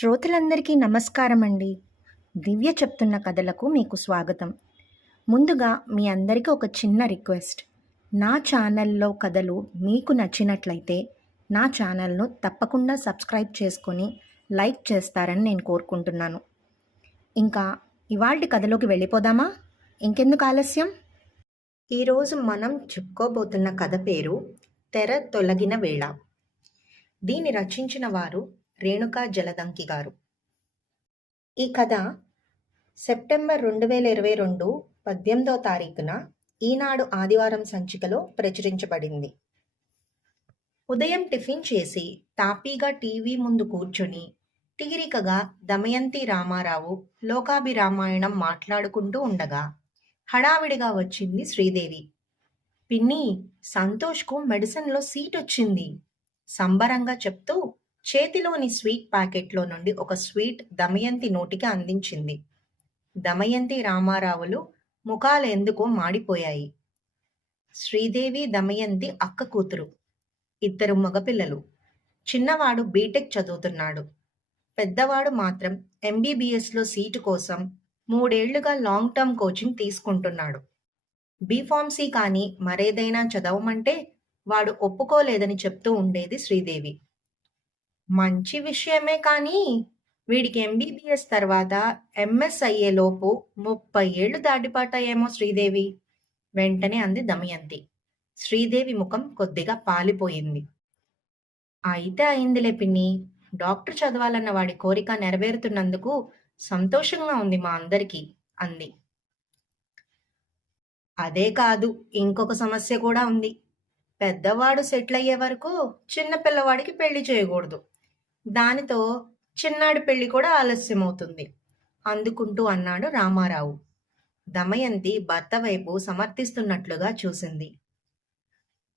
శ్రోతలందరికీ నమస్కారం అండి దివ్య చెప్తున్న కథలకు మీకు స్వాగతం. ముందుగా మీ అందరికీ ఒక చిన్న రిక్వెస్ట్. నా ఛానల్లో కథలు మీకు నచ్చినట్లయితే నా ఛానల్ను తప్పకుండా సబ్స్క్రైబ్ చేసుకొని లైక్ చేస్తారని నేను కోరుకుంటున్నాను. ఇంకా ఇవాల్టి కథలోకి వెళ్ళిపోదామా? ఇంకెందుకు ఆలస్యం? ఈరోజు మనం చెప్పుకోబోతున్న కథ పేరు తెర తొలగిన వేళ. దీన్ని రచించిన వారు రేణుకా జలదంకి గారు. ఈ కథ సెప్టెంబర్ రెండు వేల ఇరవై రెండు పద్దెనిమిదో తారీఖున ఈనాడు ఆదివారం సంచికలో ప్రచురించబడింది. ఉదయం టిఫిన్ చేసి తాపీగా టీవీ ముందు కూర్చొని తీరికగా దమయంతి రామారావు లోకాభిరామాయణం మాట్లాడుకుంటూ ఉండగా హడావిడిగా వచ్చింది శ్రీదేవి. పిన్ని సంతోష్కు మెడిసిన్లో సీట్ వచ్చింది సంబరంగా చెప్తూ చేతిలోని స్వీట్ ప్యాకెట్లో నుండి ఒక స్వీట్ దమయంతి నోటికి అందించింది. దమయంతి రామారావులు ముఖాలు ఎందుకో మాడిపోయాయి. శ్రీదేవి దమయంతి అక్క కూతురు ఇద్దరు మగపిల్లలు. చిన్నవాడు బీటెక్ చదువుతున్నాడు. పెద్దవాడు మాత్రం ఎంబీబీఎస్లో సీటు కోసం మూడేళ్ళుగా లాంగ్ టర్మ్ కోచింగ్ తీసుకుంటున్నాడు. బీఫార్మసీ కానీ మరేదైనా చదవమంటే వాడు ఒప్పుకోలేదని చెప్తూ ఉండేది శ్రీదేవి. మంచి విషయమే కానీ వీడికి ఎంబీబీఎస్ తర్వాత ఎంఎస్ అయ్యేలోపు ముప్పై ఏళ్ళు దాటిపాటాయేమో శ్రీదేవి. వెంటనే అంది దమయంతి. శ్రీదేవి ముఖం కొద్దిగా పాలిపోయింది. అయితే అయిందిలే పిన్ని. డాక్టర్ చదవాలన్న వాడి కోరిక నెరవేరుతున్నందుకు సంతోషంగా ఉంది మా అందరికీ అంది. అదే కాదు ఇంకొక సమస్య కూడా ఉంది. పెద్దవాడు సెటిల్ అయ్యే వరకు చిన్న పిల్లవాడికి పెళ్ళి చేయకూడదు. దానితో చిన్నాడి పెళ్ళి కూడా ఆలస్యమవుతుంది. అందుకుంటూ అన్నాడు రామారావు. దమయంతి భర్త వైపు సమర్థిస్తున్నట్లుగా చూసింది.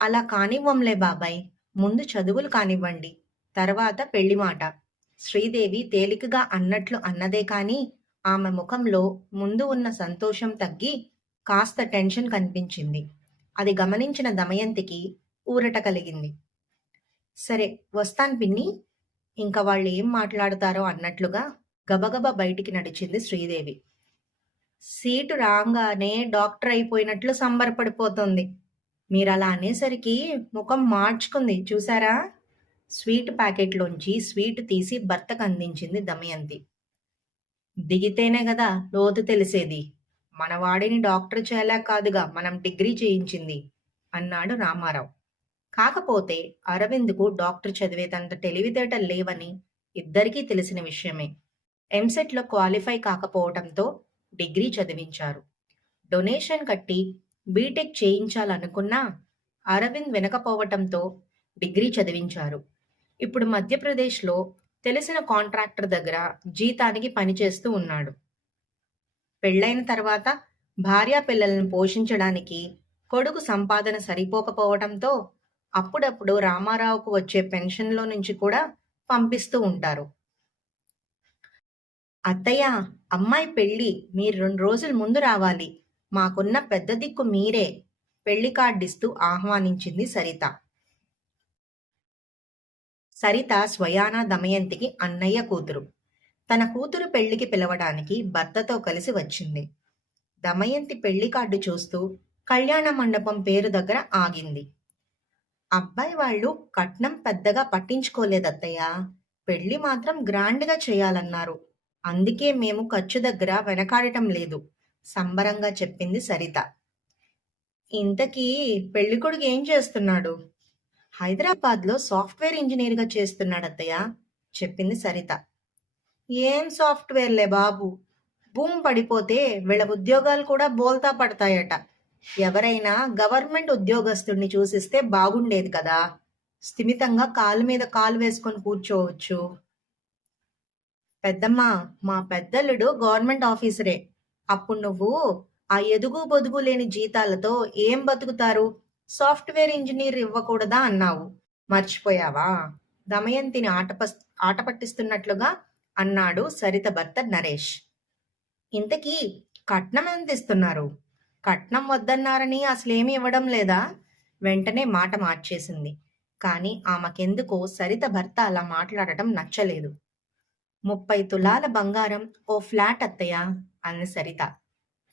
అలా కానివ్వంలే బాబాయ్ ముందు చదువులు కానివ్వండి తర్వాత పెళ్ళి మాట. శ్రీదేవి తేలికగా అన్నట్లు అన్నదే కాని ఆమె ముఖంలో ముందు ఉన్న సంతోషం తగ్గి కాస్త టెన్షన్ కనిపించింది. అది గమనించిన దమయంతికి ఊరట కలిగింది. సరే వస్తాను పిన్ని. ఇంకా వాళ్ళు ఏం మాట్లాడతారో అన్నట్లుగా గబగబా బయటికి నడిచింది శ్రీదేవి. సీటు రాగానే డాక్టర్ అయిపోయినట్లు సంబరపడిపోతుంది. మీరు అలా అనేసరికి ముఖం మార్చుకుంది. చూసారా స్వీట్ ప్యాకెట్లోంచి స్వీట్ తీసి భర్తకు అందించింది దమయంతి. దిగితేనే కదా లోతు తెలిసేది. మనవాడిని డాక్టర్ చేయలేక కాదుగా మనం డిగ్రీ చేయించింది అన్నాడు రామారావు. కాకపోతే అరవింద్కు డాక్టర్ చదివేదంత తెలివితేటలు లేవని ఇద్దరికీ తెలిసిన విషయమే. ఎంసెట్లో క్వాలిఫై కాకపోవడంతో డిగ్రీ చదివించారు. డొనేషన్ కట్టి బీటెక్ చేయించాలనుకున్నా అరవింద్ వినకపోవటంతో డిగ్రీ చదివించారు. ఇప్పుడు మధ్యప్రదేశ్లో తెలిసిన కాంట్రాక్టర్ దగ్గర జీతానికి పనిచేస్తూ ఉన్నాడు. పెళ్ళైన తర్వాత భార్యా పిల్లలను పోషించడానికి కొడుకు సంపాదన సరిపోకపోవడంతో అప్పుడప్పుడు రామారావుకు వచ్చే పెన్షన్లో నుంచి కూడా పంపిస్తూ ఉంటారు. అత్తయ్య అమ్మాయి పెళ్ళి మీరు రెండు రోజుల ముందు రావాలి. మాకున్న పెద్ద దిక్కు మీరే. పెళ్ళి కార్డిస్తూ ఆహ్వానించింది సరిత. సరిత స్వయాన దమయంతికి అన్నయ్య కూతురు. తన కూతురు పెళ్ళికి పిలవడానికి భర్తతో కలిసి వచ్చింది. దమయంతి పెళ్ళి కార్డు చూస్తూ కళ్యాణ మండపం పేరు దగ్గర ఆగింది. అబ్బాయి వాళ్ళు కట్నం పెద్దగా పట్టించుకోలేదత్తయ్య. పెళ్ళి మాత్రం గ్రాండ్గా చేయాలన్నారు. అందుకే మేము ఖర్చు దగ్గర వెనకాడటం లేదు. సంబరంగా చెప్పింది సరిత. ఇంతకీ పెళ్ళికొడుకు ఏం చేస్తున్నాడు? హైదరాబాద్లో సాఫ్ట్వేర్ ఇంజనీర్గా చేస్తున్నాడు అత్తయ్య చెప్పింది సరిత. ఏం సాఫ్ట్వేర్లే బాబు. భూమి పడిపోతే వీళ్ళ ఉద్యోగాలు కూడా బోల్తా పడతాయట. ఎవరైనా గవర్నమెంట్ ఉద్యోగస్తుడిని చూసిస్తే బాగుండేది కదా. స్థిమితంగా కాలు మీద కాలు వేసుకొని కూర్చోవచ్చు. పెద్దమ్మ మా పెద్దల్లుడు గవర్నమెంట్ ఆఫీసరే. అప్పుడు నువ్వు ఆ ఎదుగు బొదుగు లేని జీతాలతో ఏం బతుకుతారు? సాఫ్ట్వేర్ ఇంజనీర్ ఇవ్వకూడదా అన్నావు. మర్చిపోయావా? దమయంతిని ఆటప ఆట పట్టిస్తున్నట్లుగా అన్నాడు సరిత భర్త నరేష్. ఇంతకీ కట్నం ఎంత ఇస్తున్నారు కట్నం వద్దన్నారని అసలేమీ ఇవ్వడం లేదా? వెంటనే మాట మార్చేసింది. కానీ ఆమెకెందుకో సరిత భర్త అలా మాట్లాడటం నచ్చలేదు. ముప్పై తులాల బంగారం ఓ ఫ్లాట్ అత్తయ్య? అంది సరిత.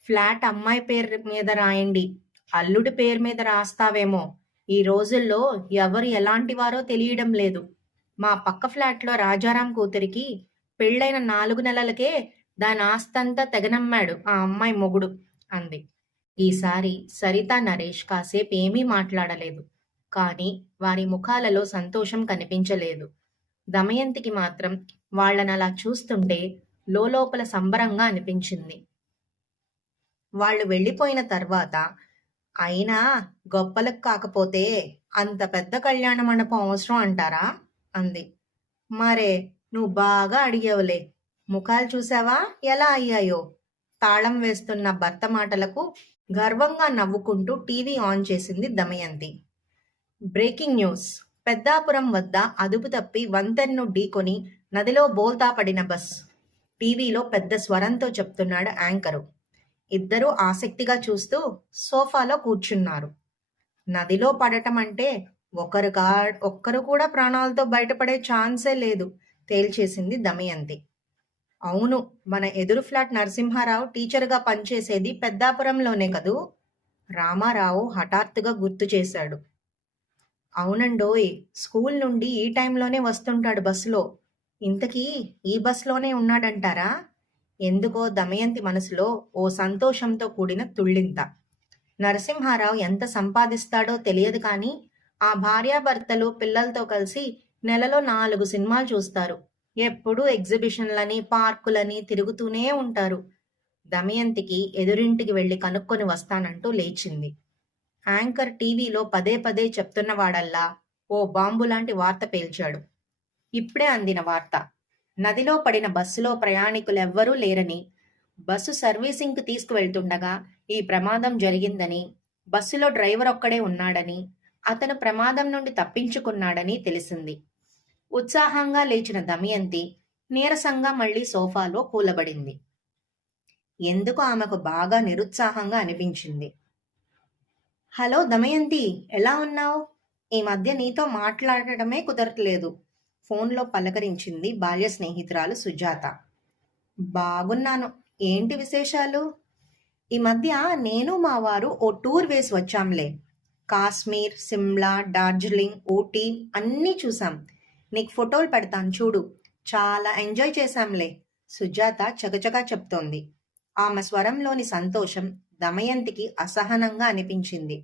ఫ్లాట్ అమ్మాయి పేరు మీద రాయండి. అల్లుడి పేరు మీద రాస్తావేమో. ఈ రోజుల్లో ఎవరు ఎలాంటి వారో తెలియడం లేదు. మా పక్క ఫ్లాట్లో రాజారాం కూతురికి పెళ్ళైన నాలుగు నెలలకే దాని ఆస్తంతా తెగనమ్మాడు ఆ అమ్మాయి మొగుడు అంది. ఈసారి సరిత నరేష్ కాసేపు ఏమీ మాట్లాడలేదు. కానీ వారి ముఖాలలో సంతోషం కనిపించలేదు. దమయంతికి మాత్రం వాళ్ళని అలా చూస్తుంటే లోపల సంబరంగా అనిపించింది. వాళ్ళు వెళ్ళిపోయిన తర్వాత అయినా గొప్పలకు కాకపోతే అంత పెద్ద కళ్యాణ మండపం అవసరం అంటారా? అంది. మరే నువ్వు బాగా అడిగేవులే. ముఖాలు చూసావా? ఎలా అయ్యాయో? తాళం వేస్తున్న భర్త మాటలకు గర్వంగా నవ్వుకుంటూ టీవీ ఆన్ చేసింది దమయంతి. Breaking news. పెద్దాపురం వద్ద అదుపు తప్పి వంతెన్ను ఢీకొని నదిలో బోల్తా పడిన బస్. టీవీలో పెద్ద స్వరంతో చెప్తున్నాడు యాంకరు. ఇద్దరూ ఆసక్తిగా చూస్తూ సోఫాలో కూర్చున్నారు. నదిలో పడటం అంటే ఒకరు కా ఒక్కరు కూడా ప్రాణాలతో బయటపడే ఛాన్సే లేదు తేల్చేసింది దమయంతి. అవును మన ఎదురు ఫ్లాట్ నరసింహారావు టీచర్గా పనిచేసేది పెద్దాపురంలోనే కదూ? రామారావు హఠాత్తుగా గుర్తు చేశాడు. అవునండోయ్ స్కూల్ నుండి ఈ టైంలోనే వస్తుంటాడు బస్సులో. ఇంతకీ ఈ బస్సులోనే ఉన్నాడంటారా? ఎందుకో దమయంతి మనసులో ఓ సంతోషంతో కూడిన తుళ్ళింత. నరసింహారావు ఎంత సంపాదిస్తాడో తెలియదు కానీ ఆ భార్యాభర్తలు పిల్లలతో కలిసి నెలలో నాలుగు సినిమాలు చూస్తారు. ఎప్పుడూ ఎగ్జిబిషన్లని పార్కులని తిరుగుతూనే ఉంటారు. దమయంతికి ఎదురింటికి వెళ్ళి కనుక్కొని వస్తానంటూ లేచింది. యాంకర్ టీవీలో పదే పదే చెప్తున్నవాడల్లా ఓ బాంబు లాంటి వార్త పేల్చాడు. ఇప్పుడే అందిన వార్త. నదిలో పడిన బస్సులో ప్రయాణికులెవ్వరూ లేరని బస్సు సర్వీసింగ్కి తీసుకువెళ్తుండగా ఈ ప్రమాదం జరిగిందని బస్సులో డ్రైవర్ ఒక్కడే ఉన్నాడని అతను ప్రమాదం నుండి తప్పించుకున్నాడని తెలిసింది. ఉత్సాహంగా లేచిన దమయంతి నీరసంగా మళ్ళీ సోఫాలో కూలబడింది. ఎందుకు ఆమెకు బాగా నిరుత్సాహంగా అనిపించింది? హలో దమయంతి ఎలా ఉన్నావు? ఈ మధ్య నీతో మాట్లాడటమే కుదరట్లేదు. ఫోన్లో పలకరించింది బాల్య స్నేహితురాలు సుజాత. బాగున్నాను. ఏంటి విశేషాలు? ఈ మధ్య నేను మా వారు ఓ టూర్ వేసి వచ్చాంలే. కాశ్మీర్ సిమ్లా డార్జిలింగ్ ఊటీ అన్నీ చూసాం. నీకు ఫోటోలు పెడతాను చూడు. చాలా ఎంజాయ్ చేశాంలే సుజాత చకచకా చెప్తోంది. ఆమె స్వరంలోని సంతోషం దమయంతికి అసహనంగా అనిపించింది.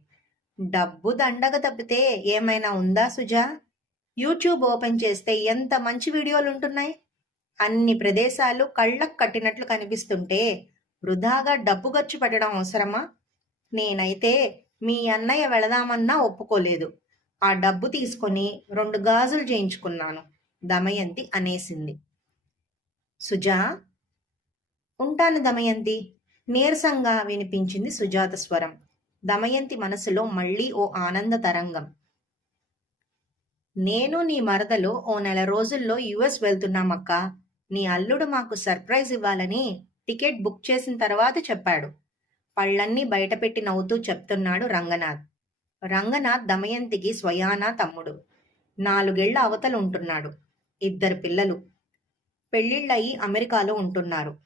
డబ్బు దండగ తప్పితే ఏమైనా ఉందా సుజా? యూట్యూబ్ ఓపెన్ చేస్తే ఎంత మంచి వీడియోలు ఉంటున్నాయి? అన్ని ప్రదేశాలు కళ్ళకు కట్టినట్లు కనిపిస్తుంటే వృధాగా డబ్బు ఖర్చు పెట్టడం అవసరమా? నేనైతే మీ అన్నయ్య వెళదామన్నా ఒప్పుకోలేదు. ఆ డబ్బు తీసుకొని రెండు గాజులు చేయించుకున్నాను. దమయంతి అనేసింది. సుజా ఉంటాను దమయంతి. నీరసంగా వినిపించింది సుజాత స్వరం. దమయంతి మనసులో మళ్ళీ ఓ ఆనంద తరంగం. నేను నీ మరదలో ఓ నెల రోజుల్లో యుఎస్ వెళ్తున్నామక్క. నీ అల్లుడు మాకు సర్ప్రైజ్ ఇవ్వాలని టికెట్ బుక్ చేసిన తర్వాత చెప్పాడు. పళ్ళన్నీ బయటపెట్టి నవ్వుతూ చెప్తున్నాడు రంగనాథ్. రంగనాథ్ దమయంతికి స్వయానా తమ్ముడు. నాలుగేళ్ళ అవతలుంటున్నాడు. ఇద్దరు పిల్లలు. పెళ్ళిళ్ళయి అమెరికాలో ఉంటున్నారు.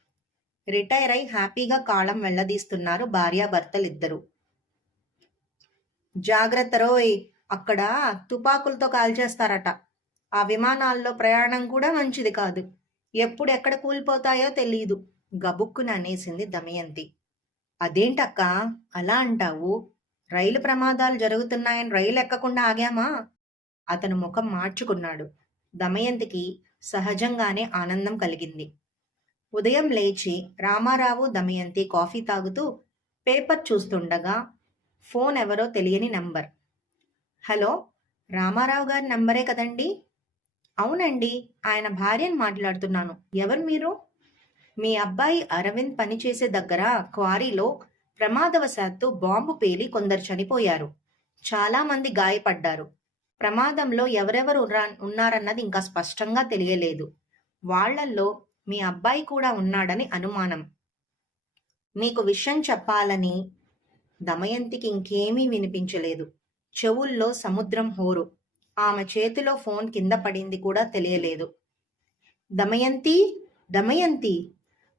రిటైర్ అయి హ్యాపీగా కాలం వెళ్ళదీస్తున్నారు భార్యాభర్తలిద్దరూ. జాగ్రత్త రోయ్ అక్కడ తుపాకులతో కాల్చేస్తారట. ఆ విమానాల్లో ప్రయాణం కూడా మంచిది కాదు. ఎప్పుడు ఎక్కడ కూలిపోతాయో తెలియదు గబుక్కున అనేసింది దమయంతి. అదేంటక్క? అలా అంటావు? రైలు ప్రమాదాలు జరుగుతున్నాయని రైలు ఎక్కకుండా ఆగామా? అతను ముఖం మార్చుకున్నాడు. దమయంతికి సహజంగానే ఆనందం కలిగింది. ఉదయం లేచి రామారావు దమయంతి కాఫీ తాగుతూ పేపర్ చూస్తుండగా ఫోన్ ఎవరో తెలియని నంబర్. హలో రామారావు గారి నంబరే కదండి? అవునండి ఆయన భార్యను మాట్లాడుతున్నాను. ఎవరు మీరు? మీ అబ్బాయి అరవింద్ పనిచేసే దగ్గర క్వారీలో ప్రమాదవశాత్తు బాంబు పేలి కొందరు చనిపోయారు. చాలా మంది గాయపడ్డారు. ప్రమాదంలో ఎవరెవరు ఉన్నారన్నది ఇంకా స్పష్టంగా తెలియలేదు. వాళ్ళల్లో మీ అబ్బాయి కూడా ఉన్నాడని అనుమానం. మీకు విషయం చెప్పాలని దమయంతికి ఇంకేమీ వినిపించలేదు. చెవుల్లో సముద్రం హోరు. ఆమె చేతిలో ఫోన్ కింద పడింది కూడా తెలియలేదు. దమయంతి? దమయంతి?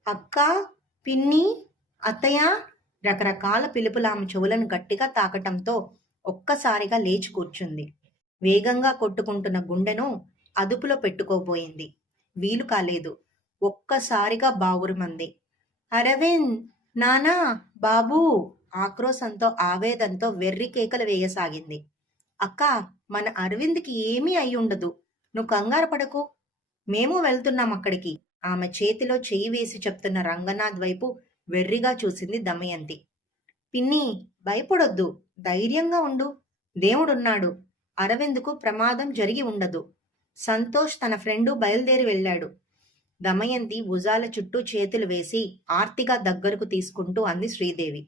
అక్క? పిన్ని? అత్తయ్య? రకరకాల పిలుపులు ఆమె చెవులను గట్టిగా తాకటంతో ఒక్కసారిగా లేచి కూర్చుంది. వేగంగా కొట్టుకుంటున్న గుండెను అదుపులో పెట్టుకోబోయింది. వీలు కాలేదు. ఒక్కసారిగా బావురుమంది. అరవింద్! నానా! బాబూ! ఆక్రోశంతో ఆవేదంతో వెర్రి కేకలు వేయసాగింది. అక్క! మన అరవింద్కి ఏమీ అయి ఉండదు. నువ్వు కంగారు పడకు. మేము వెళ్తున్నాం అక్కడికి. ఆమె చేతిలో చేయి వేసి చెప్తున్న రంగనాథ్ వైపు వెర్రిగా చూసింది దమయంతి. పిన్ని భయపడొద్దు. ధైర్యంగా ఉండు. దేవుడున్నాడు. అరవింద్కు ప్రమాదం జరిగి ఉండదు. సంతోష్ తన ఫ్రెండు బయలుదేరి వెళ్ళాడు. దమయంతి భుజాల చుట్టూ చేతులు వేసి ఆర్తిగా దగ్గరకు తీసుకుంటూ అంది శ్రీదేవి.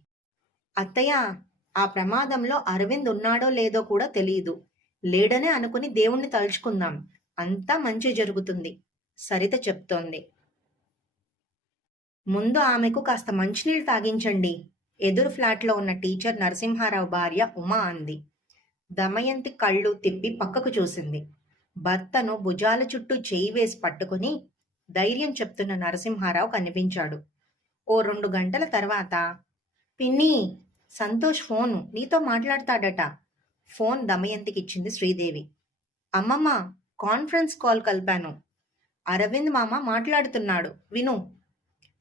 అత్తయ్య ఆ ప్రమాదంలో అరవింద్ ఉన్నాడో లేదో కూడా తెలియదు లేడనే అనుకుని దేవుణ్ణి తలుచుకుందాం. అంతా మంచి జరుగుతుంది. సరిత చెప్తోంది. ముందు ఆమెకు కాస్త మంచినీళ్ళు తాగించండి ఎదురు ఫ్లాట్లో ఉన్న టీచర్ నరసింహారావు భార్య ఉమా అంది. దమయంతి కళ్ళు తిప్పి పక్కకు చూసింది. భర్తను భుజాల చుట్టూ చేయి వేసి పట్టుకుని ధైర్యం చెప్తున్న నరసింహారావు కనిపించాడు. ఓ రెండు గంటల తర్వాత పిన్ని సంతోష్ ఫోను నీతో మాట్లాడతాడట. ఫోన్ దమయంతికి ఇచ్చింది శ్రీదేవి. అమ్మమ్మ కాన్ఫరెన్స్ కాల్ కలిపాను. అరవింద్ మామ మాట్లాడుతున్నాడు. విను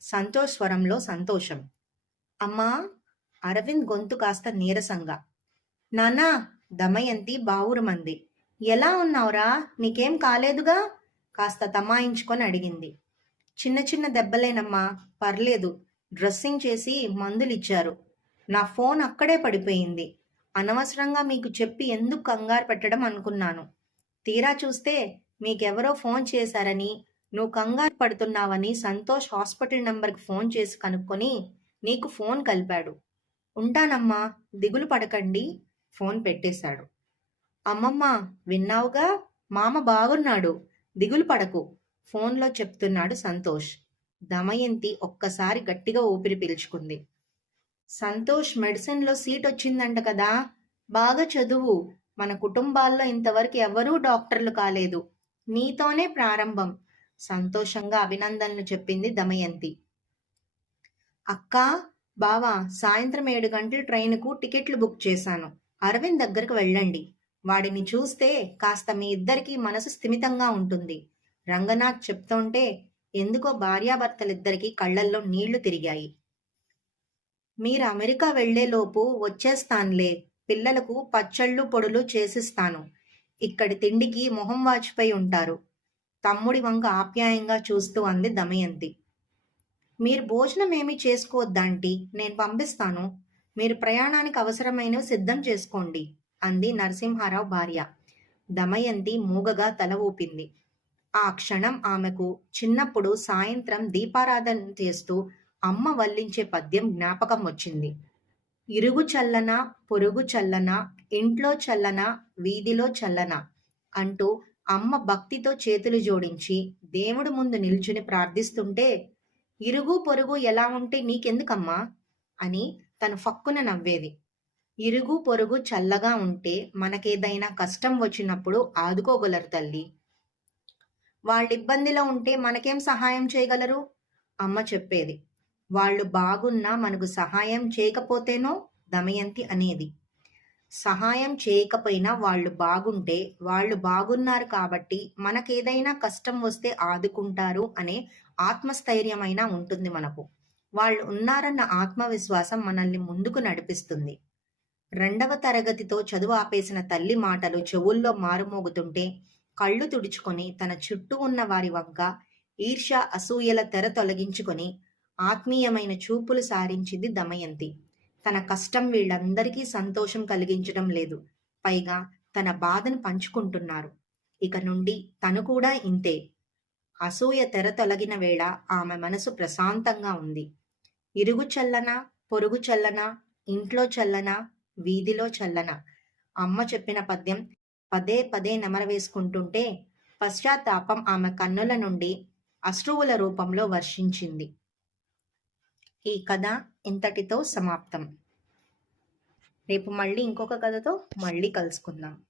సంతోష్ స్వరంలో సంతోషం. అమ్మా అరవింద్ గొంతు కాస్త నీరసంగా. నానా దమయంతి బావురుమంది. ఎలా ఉన్నావురా? నీకేం కాలేదుగా? కాస్త తమాయించుకొని అడిగింది. చిన్న చిన్న దెబ్బలేనమ్మా పర్లేదు. డ్రెస్సింగ్ చేసి మందులిచ్చారు. నా ఫోన్ అక్కడే పడిపోయింది. అనవసరంగా మీకు చెప్పి ఎందుకు కంగారు పెట్టడం అనుకున్నాను. తీరా చూస్తే మీకెవరో ఫోన్ చేశారని నువ్వు కంగారు పడుతున్నావని సంతోష్ హాస్పిటల్ నంబర్కి ఫోన్ చేసి కనుక్కొని నీకు ఫోన్ కలిపాడు. ఉంటానమ్మా దిగులు పడకండి ఫోన్ పెట్టేశాడు. అమ్మమ్మ విన్నావుగా? మామ బాగున్నాడు దిగులు పడకు ఫోన్లో చెప్తున్నాడు సంతోష్. దమయంతి ఒక్కసారి గట్టిగా ఊపిరి పీల్చుకుంది. సంతోష్ మెడిసిన్లో సీట్ వచ్చిందంట కదా బాగా చదువు. మన కుటుంబాల్లో ఇంతవరకు ఎవరూ డాక్టర్లు కాలేదు. నీతోనే ప్రారంభం. సంతోషంగా అభినందనలు చెప్పింది దమయంతి. అక్క బావా సాయంత్రం ఏడు గంటల ట్రైన్కు టికెట్లు బుక్ చేశాను. అరవింద్ దగ్గరకు వెళ్ళండి. వాడిని చూస్తే కాస్త మీ ఇద్దరికీ మనసు స్థిమితంగా ఉంటుంది. రంగనాథ్ చెప్తుంటే ఎందుకో భార్యాభర్తలిద్దరికీ కళ్ళల్లో నీళ్ళు తిరిగాయి. మీరు అమెరికా వెళ్ళేలోపు వచ్చేస్తాన్లే పిల్లలకు పచ్చళ్ళు పొడులు చేసిస్తాను. ఇక్కడి తిండికి మొహం వాచిపోయి ఉంటారు. తమ్ముడి వంక ఆప్యాయంగా చూస్తూ అంది దమయంతి. మీరు భోజనం ఏమీ చేసుకోవద్దాంటీ? నేను పంపిస్తాను. మీరు ప్రయాణానికి అవసరమైనవి సిద్ధం చేసుకోండి అంది నరసింహారావు భార్య. దమయంతి మూగగా తల ఊపింది. ఆ క్షణం ఆమెకు చిన్నప్పుడు సాయంత్రం దీపారాధన చేస్తూ అమ్మ వల్లించే పద్యం జ్ఞాపకం వచ్చింది. ఇరుగు చల్లన పొరుగు చల్లన ఇంట్లో చల్లన వీధిలో చల్లన అంటూ అమ్మ భక్తితో చేతులు జోడించి దేవుడు ముందు నిల్చుని ప్రార్థిస్తుంటే ఇరుగు పొరుగు ఎలా ఉంటే నీకెందుకమ్మా? అని తను ఫక్కున నవ్వేది. ఇరుగు పొరుగు చల్లగా ఉంటే మనకేదైనా కష్టం వచ్చినప్పుడు ఆదుకోగలరు తల్లి. వాళ్ళ ఇబ్బందిలో ఉంటే మనకేం సహాయం చేయగలరు? అమ్మ చెప్పేది. వాళ్ళు బాగున్నా మనకు సహాయం చేయకపోతేనో దమయంతి అనేది. సహాయం చేయకపోయినా వాళ్ళు బాగుంటే వాళ్ళు బాగున్నారు కాబట్టి మనకేదైనా కష్టం వస్తే ఆదుకుంటారు అనే ఆత్మస్థైర్యమైనా ఉంటుంది మనకు. వాళ్ళు ఉన్నారన్న ఆత్మవిశ్వాసం మనల్ని ముందుకు నడిపిస్తుంది. రెండవ తరగతితో చదువు ఆపేసిన తల్లి మాటలు చెవుల్లో మారుమోగుతుంటే కళ్ళు తుడుచుకొని తన చుట్టూ ఉన్న వారి వంక ఈర్ష్య అసూయల తెర తొలగించుకొని ఆత్మీయమైన చూపులు సారించింది దమయంతి. తన కష్టం వీళ్ళందరికీ సంతోషం కలిగించడం లేదు. పైగా తన బాధను పంచుకుంటున్నారు. ఇక నుండి తను కూడా ఇంతే. అసూయ తెర తొలగిన వేళ ఆమె మనసు ప్రశాంతంగా ఉంది. ఇరుగు చల్లన పొరుగు చల్లన ఇంట్లో చల్లన వీధిలో చల్లన? అమ్మ చెప్పిన పద్యం పదే పదే నెమరవేసుకుంటుంటే పశ్చాత్తాపం ఆమె కన్నుల నుండి అశ్రువుల రూపంలో వర్షించింది. ఈ కథ ఇంతటితో సమాప్తం. రేపు మళ్ళీ ఇంకొక కథతో మళ్ళీ కలుసుకుందాం.